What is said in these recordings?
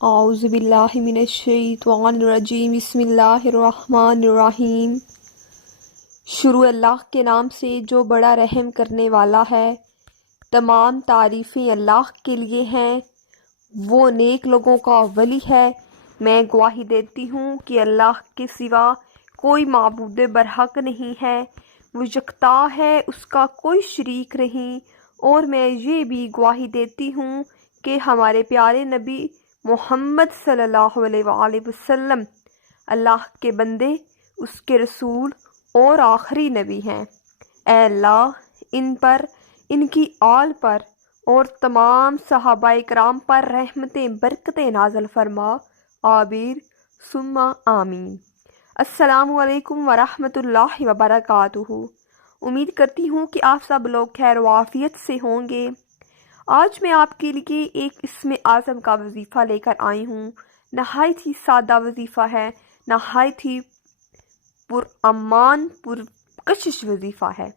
औज़ु बिल्लाहि मिनश शैतानिर रजीम बिस्मिल्लाहिर रहमानिर रहीम। शुरू अल्लाह के नाम से जो बड़ा रहम करने वाला है। तमाम तारीफ़ें अल्लाह के लिए हैं, वो नेक लोगों का वली है। मैं गवाही देती हूँ कि अल्लाह के सिवा कोई माबूद बरहक नहीं है, वो यकता है, उसका कोई शरीक नहीं। और मैं ये भी गवाही देती हूँ कि हमारे प्यारे नबी मोहम्मद सल्लल्लाहु अलैहि वसल्लम अल्लाह के बंदे, उसके रसूल और आखिरी नबी हैं। ऐ अल्लाह, इन पर, इनकी आल पर और तमाम सहाबाए कराम पर रहमतें बरकतें नाज़िल फरमा। आमीन सुम्मा आमीन। अस्सलामु अलैकुम वरहमतुल्लाहि वबरकातुहू। उम्मीद करती हूँ कि आप सब लोग खैर वाफियत से होंगे। आज मैं आपके लिए एक इसमें आज़म का वजीफ़ा लेकर आई हूँ। नहायत ही सादा वजीफ़ा है, नहायत ही पुरअमान पुरकशिश वजीफ़ा है।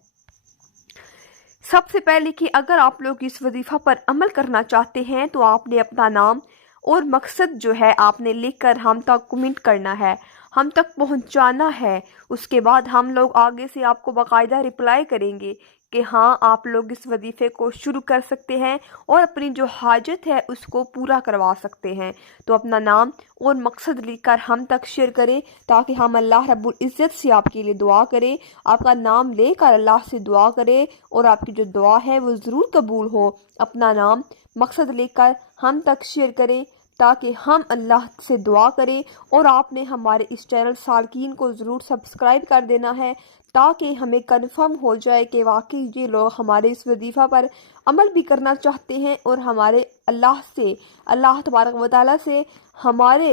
सबसे पहले कि अगर आप लोग इस वजीफ़ा पर अमल करना चाहते हैं तो आपने अपना नाम और मकसद जो है आपने लिखकर हम तक कमेंट करना है, हम तक पहुंचाना है। उसके बाद हम लोग आगे से आपको बाकायदा रिप्लाई करेंगे कि हाँ, आप लोग इस वजीफ़े को शुरू कर सकते हैं और अपनी जो हाजत है उसको पूरा करवा सकते हैं। तो अपना नाम और मकसद लिखकर हम तक शेयर करें ताकि हम अल्लाह रब्बुल इज़्ज़त से आपके लिए दुआ करें, आपका नाम लेकर अल्लाह से दुआ करें और आपकी जो दुआ है वो ज़रूर कबूल हो। अपना नाम मकसद लेकर हम तक शेयर करें ताकि हम अल्लाह से दुआ करें। और आपने हमारे इस चैनल सालकीन को ज़रूर सब्सक्राइब कर देना है ताकि हमें कंफर्म हो जाए कि वाकई ये लोग हमारे इस वजीफ़ा पर अमल भी करना चाहते हैं और हमारे अल्लाह से, अल्लाह तबारक व तआला से हमारे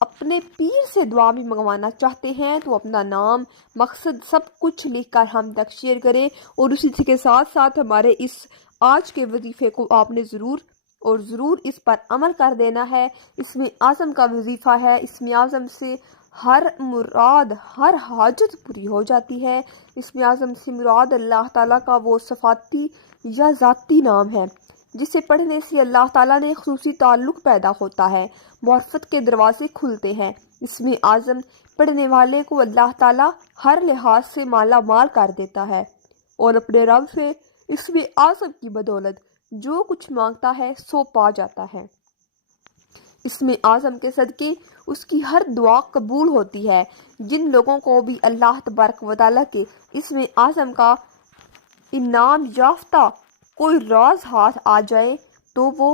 अपने पीर से दुआ भी मंगवाना चाहते हैं। तो अपना नाम, मकसद सब कुछ लिखकर हम तक शेयर करें। और उसी के साथ साथ हमारे इस आज के वजीफ़े को आपने ज़रूर इस पर अमल कर देना है। इसमें आज़म का वजीफ़ा है, इसमें आज़म से हर मुराद, हर हाजत पूरी हो जाती है। इसमें आज़म से मुराद अल्लाह ताला का वो सफ़ाती या ज़ाती नाम है जिसे पढ़ने से अल्लाह ताला ने ख़ुसूसी ताल्लुक़ पैदा होता है, मार्फत के दरवाजे खुलते हैं। इसमें आज़म पढ़ने वाले को अल्लाह ताला हर लिहाज से माला माल कर देता है और अपने रब से इसमें आज़म की बदौलत जो कुछ मांगता है सो पा जाता है। इसमें आज़म के सदके उसकी हर दुआ कबूल होती है। जिन लोगों को भी अल्लाह तबारक व तआला के इसमें आज़म का इनाम याफ्ता कोई राज हाथ आ जाए तो वो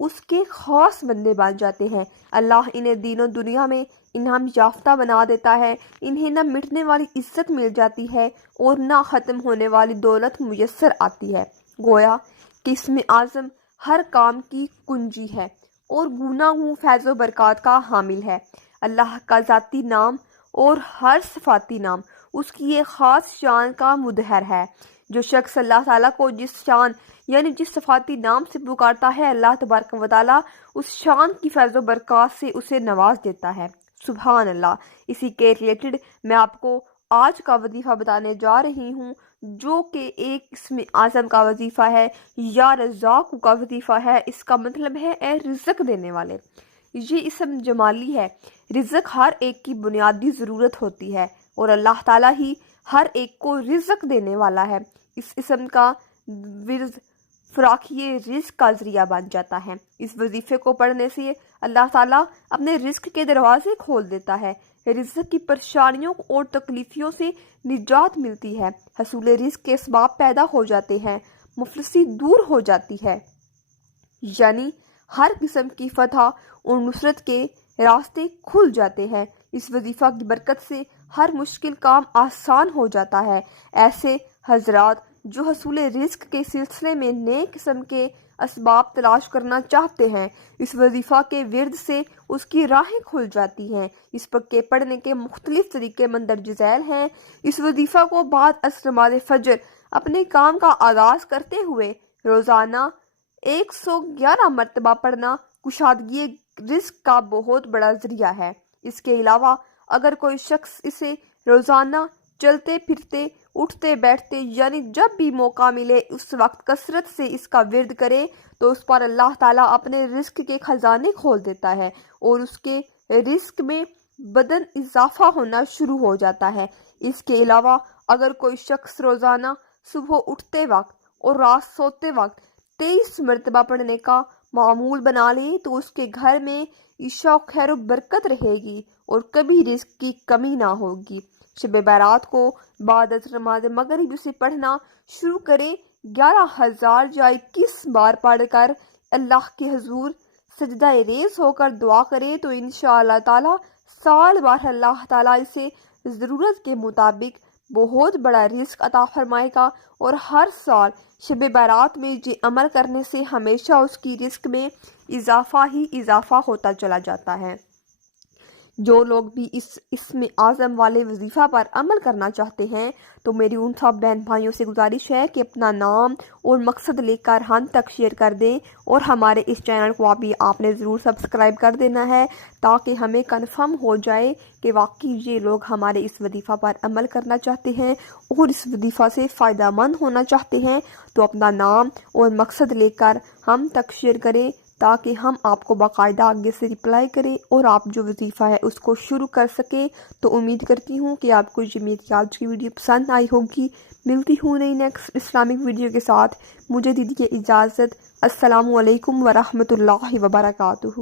उसके ख़ास बंदे बन जाते हैं। अल्लाह इन्हें दीनों दुनिया में इनाम याफ्ता बना देता है। इन्हें न मिटने वाली इज़्ज़त मिल जाती है और ना ख़त्म होने वाली दौलत मुयस्सर आती है। गोया कि इसमें आज़म हर काम की कुंजी है और गूनागूं फैज़ व बरक़ात का हामिल है। अल्लाह का ज़ाती नाम और हर सिफ़ाती नाम उसकी एक ख़ास शान का मुदहर है। जो शख्स अल्लाह ताला को जिस शान यानी जिस सिफ़ाती नाम से पुकारता है, अल्लाह तबारक व तआला उस शान की फैज़ व बरक़ात से उसे नवाज देता है। सुभान अल्लाह। इसी के रिलेटेड मैं आपको आज का वजीफ़ा बताने जा रही हूँ जो कि एक इसमें आज़म का वजीफ़ा है या रज़्ज़ाक़ का वजीफ़ा है। इसका मतलब है ए रिज़्क़ देने वाले। ये इसम जमाली है। रिज़्क़ हर एक की बुनियादी ज़रूरत होती है और अल्लाह ताला ही हर एक को रिज़्क़ देने वाला है। इस इसम का विर्ज़ फ़राखिए रिज़्क़ का ज़रिया बन जाता है। इस वजीफ़े को पढ़ने से अल्लाह ताला अपने रिज़्क़ के दरवाज़े खोल देता है। रिज़्क़ की परेशानियों और तकलीफ़ियों से निजात मिलती है। हसूल रिज़्क़ के असबाब पैदा हो जाते हैं, मुफलिसी दूर हो जाती है, यानी हर किस्म की फतह और नुसरत के रास्ते खुल जाते हैं। इस वजीफ़ा की बरकत से हर मुश्किल काम आसान हो जाता है। ऐसे हजरात जो हसूल रिज़्क़ के सिलसिले में नए किस्म के असबाब तलाश करना चाहते हैं, इस वजीफ़ा के विर्द से उसकी राहें खुल जाती हैं। इस पक्के पढ़ने के मुख्तलिफ तरीके मंदरज झैल हैं। इस वजीफ़ा को बाद असर नमाज़ फ़जर अपने काम का आगाज़ करते हुए रोज़ाना 111 मरतबा पढ़ना कुशादगी रिज़्क़ का बहुत बड़ा ज़रिया है। इसके अलावा अगर कोई शख्स इसे रोज़ाना चलते फिरते اٹھتے بیٹھتے یعنی جب بھی موقع ملے اس وقت کثرت سے اس کا ورد کرے تو اس پر اللہ تعالیٰ اپنے رزق کے خزانے کھول دیتا ہے اور اس کے رزق میں بدن اضافہ ہونا شروع ہو جاتا ہے۔ اس کے علاوہ اگر کوئی شخص روزانہ صبح اٹھتے وقت اور رات سوتے وقت 23 مرتبہ پڑھنے کا معمول بنا لے تو اس کے گھر میں عشاء و خیر و برکت رہے گی اور کبھی رزق کی کمی نہ ہوگی۔ شب برات کو بعد از نماز مغرب اسے پڑھنا شروع کرے 11,000 یا 21 بار پڑھ کر اللہ کے حضور سجدہ ریز ہو کر دعا کرے تو انشاءاللہ تعالی سال بھر اللہ تعالیٰ اسے ضرورت کے مطابق بہت بڑا رزق عطا فرمائے گا، اور ہر سال شب برات میں یہ عمل کرنے سے ہمیشہ اس کی رزق میں اضافہ ہی اضافہ ہوتا چلا جاتا ہے۔ جو لوگ بھی اس اسم اعظم والے وظیفہ پر عمل کرنا چاہتے ہیں تو میری ان سب بہن بھائیوں سے گزارش ہے کہ اپنا نام اور مقصد لے کر ہم تک شیئر کر دیں، اور ہمارے اس چینل کو آپ نے ضرور سبسکرائب کر دینا ہے تاکہ ہمیں کنفرم ہو جائے کہ واقعی یہ لوگ ہمارے اس وظیفہ پر عمل کرنا چاہتے ہیں اور اس وظیفہ سے فائدہ مند ہونا چاہتے ہیں۔ تو اپنا نام اور مقصد لے کر ہم تک شیئر کریں تاکہ ہم آپ کو باقاعدہ آگے سے رپلائی کریں اور آپ جو وظیفہ ہے اس کو شروع کر سکیں۔ تو امید کرتی ہوں کہ آپ کو یہ میری آج کی ویڈیو پسند آئی ہوگی۔ ملتی ہوں نئی نیکسٹ اسلامک ویڈیو کے ساتھ، مجھے دیجیے اجازت۔ السلام علیکم ورحمۃ اللہ وبرکاتہ۔